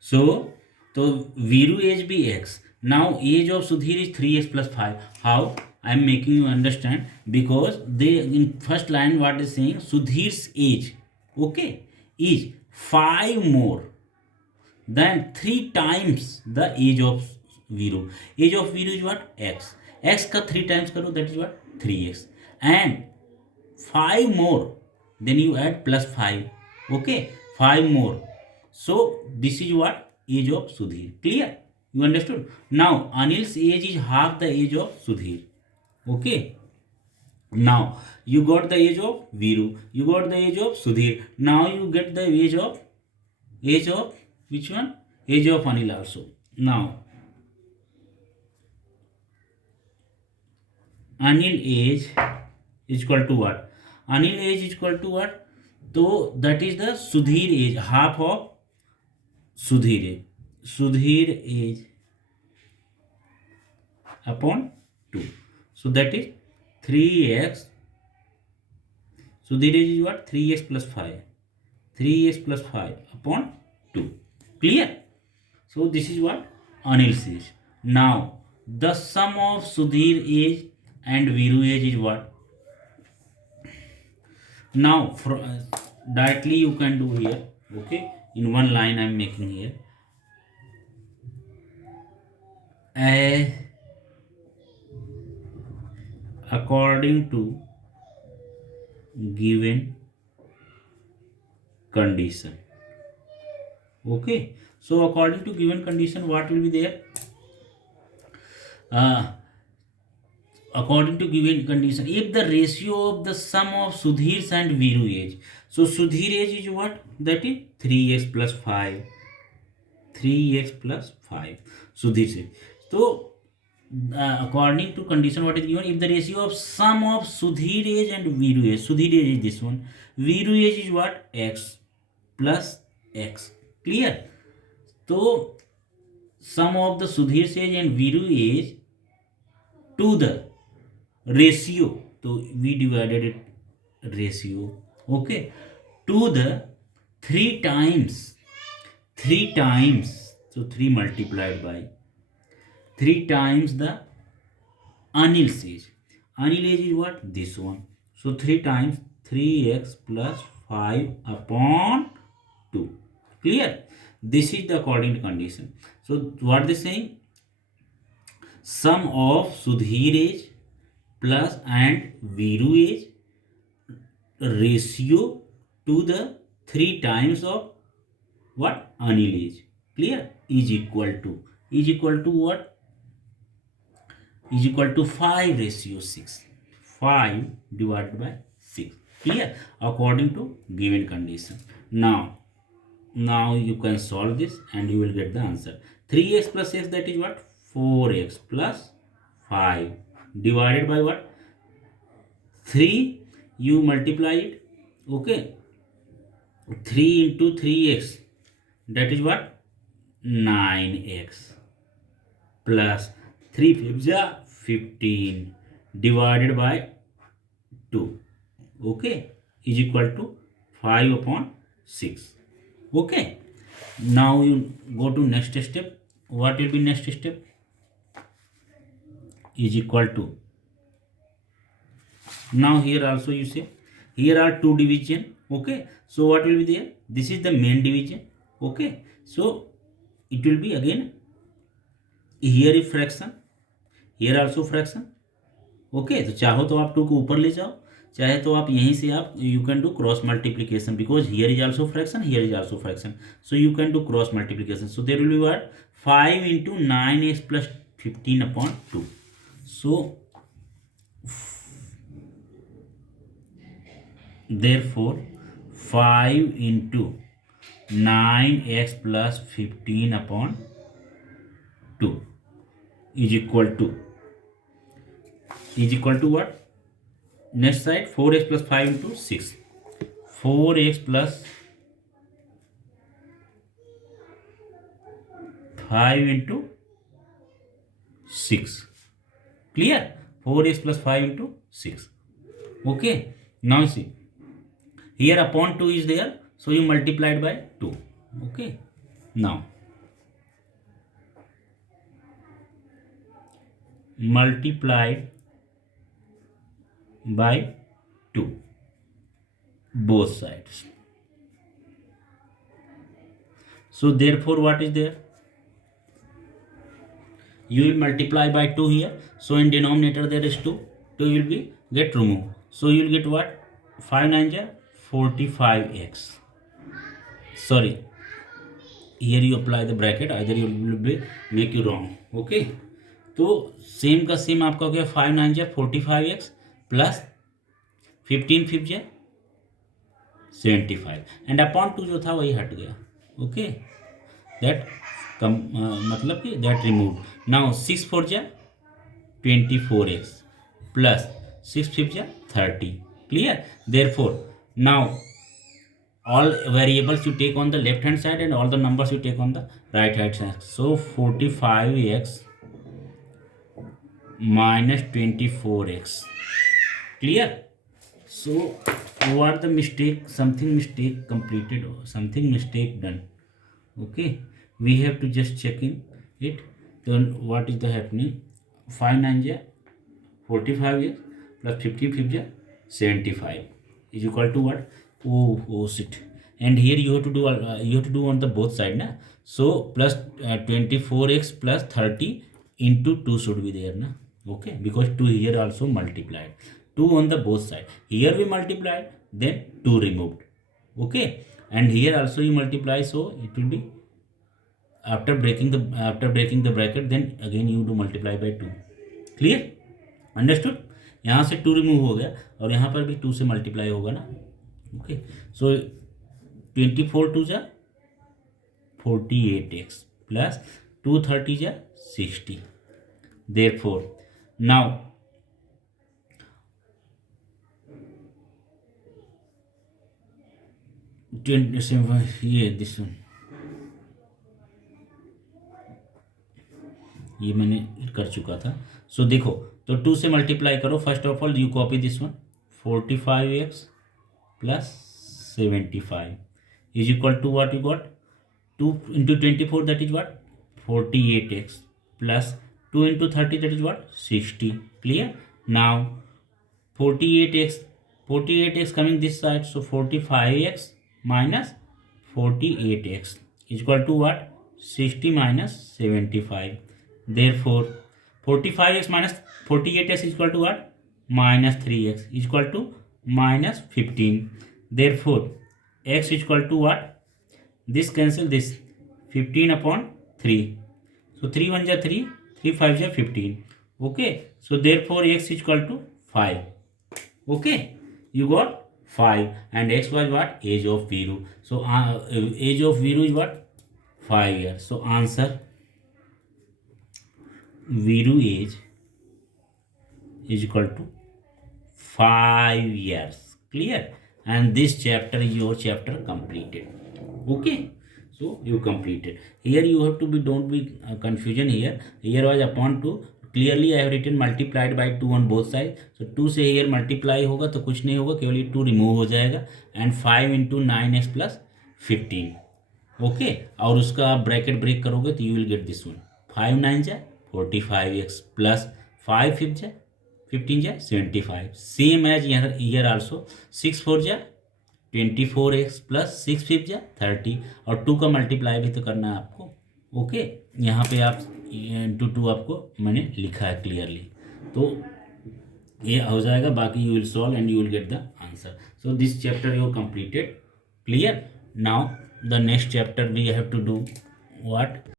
So तो Veeru as भी x. Now age of Sudhir is 3x plus 5. How? I am making you understand, because they in first line what is saying, Sudhir's age, okay, is 5 more than 3 times the age of Viru. Age of Viru is what? X. X का 3 times करो, that is what? 3x. And 5 more, then you add plus 5, okay, 5 more. So this is what? Age of Sudhir. Clear? You understood? Now Anil's age is half the age of Sudhir, okay. Now you got the age of Viru, you got the age of Sudhir. Now you get the age of which one? Age of Anil also. Now Anil age is equal to what? Anil age is equal to what? So that is the Sudhir age, half of Sudhir age. Sudhir age upon 2. So that is 3x. Sudhir age is what? 3x plus 5. 3x plus 5 upon 2. Clear? So this is what? Anil's age. Now the sum of Sudhir age and Viru age is what? Now directly you can do here, okay, in one line I am making here. According to given condition, okay. So according to given condition, what will be there? According to given condition, if the ratio of the sum of Sudhir's and Viru age, so Sudhir age is what? That is 3x plus 5. 3x plus 5. Sudhir's age. So according to condition, what is given? If the ratio of sum of Sudhir age and Viru age, Sudhir age is this one, Viru age is what? X plus x. Clear? So sum of the Sudhir's age and Viru age to the ratio, so we divided it ratio, okay, to the 3 times, so 3 multiplied by 3 times the Anil's age. Anil age is what? This one. So 3 times 3x plus 5 upon 2. Clear? This is the according to condition. So what they saying? Sum of Sudhir age plus and Viru age ratio to the 3 times of what? Anil age. Clear? Is equal to what? Is equal to 5 ratio 6. 5 divided by 6. Clear? According to given condition. Now you can solve this and you will get the answer. 3x plus x, that is what? 4x plus 5 divided by what? 3. You multiply it, okay, 3 into 3x, that is what? 9x plus 3 fifths are 15 divided by 2, okay, is equal to 5 upon 6, okay. Now you go to next step. What will be next step? Is equal to, now here also you say, here are 2 division, okay. So what will be there? This is the main division, okay. So it will be again, here is fraction, here also fraction, okay. तो चाहो तो आप 2 को ऊपर ले जाओ, चाहे तो आप यहीं से आप you can do cross multiplication, because here is also fraction, here is also fraction, so you can do cross multiplication. So there will be what? 5 into 9x plus 15 upon 2. So therefore 5 into 9x plus 15 upon 2 is equal to what? Next side, 4x plus 5 into 6. 4x plus 5 into 6. Clear? 4x plus 5 into 6. Okay. Now see, here upon 2 is there, so you multiplied by 2. Okay. Now multiplied by 2 both sides. So therefore what is there? You will multiply by 2 here. So in denominator there is 2. 2 will be get removed. So you will get what? 5 9 ja 45x. Sorry, here you apply the bracket, either you will be make you wrong. Okay, तो same का same आपका हो गया 5 9 जा 45x plus 15 5 जा 75 and upon 2 जो था वही हट गया. ओके, दैट मतलब कि दैट रिमूव. नाउ 6 4 जा 24x प्लस 6 5 जा 30. Clear? Therefore now all variables you take on the left hand side and all the numbers you take on the right hand side. So 45x minus 24x. Clear? So what the mistake? Something mistake completed or something mistake done. Okay, we have to just check in it. Then what is the happening? 5 9 ja 45x plus 15 5 ja 75 is equal to what? Oh shit. And here you have to do on the both side na. So plus 24x plus 30 into 2 should be there na. Okay, because 2 here also multiplied, 2 on the both side. Here we multiplied, then 2 removed. Okay, and here also you multiply, so it will be after breaking the bracket, then again you do multiply by 2. Clear? Understood? यहाँ से 2 remove हो गया और यहाँ पर भी 2 से multiply होगा ना. ओके, सो 24 2 जा 48x प्लस 2 30 जा 60. देयरफॉर नाउ ये दिस वन ये मैंने कर चुका था. सो देखो, तो 2 से मल्टीप्लाई करो. First of all you copy this one 45x plus 75 is equal to what you got? 2 into 24, that is what? 48x plus 2 into 30, that is what? 60. Clear? Now 48x coming this side, so 45x minus 48x is equal to what? 60 minus 75. Therefore 45x minus 48x is equal to what? Minus 3x is equal to minus 15. Therefore x is equal to what? This cancel this, 15 upon 3. So 3 1 ja 3, 3 5 ja 15. Okay, so therefore x is equal to 5. Okay, you got 5 and x was what? Age of Viru. So age of Viru is what? 5 years. So answer, Viru age is equal to 5 years. Clear? And this chapter is your chapter completed. Okay, so you completed. Here you have to be, don't be confusion here. Here was upon 2. Clearly I have written multiplied by 2 on both sides. So 2 से here multiply होगा तो कुछ नहीं होगा, केवल ये 2 remove हो जाएगा. And 5 into 9x plus 15. Okay, और उसका आप ब्रैकेट ब्रेक करोगे तो you will get this one. 5 9 जा 45x प्लस 5 5 जा 15 जा 75. सेम एज ईयर आल्सो 6 4 जा 24x प्लस 6 5 जा 30 और 2 का मल्टीप्लाई भी तो करना है आपको. ओके, यहाँ पे आप इंटू 2 आपको मैंने लिखा है क्लियरली, तो ये हो जाएगा. बाकी you will solve and you will get the answer. So this chapter you completed. Clear? Now the next chapter we have to do what?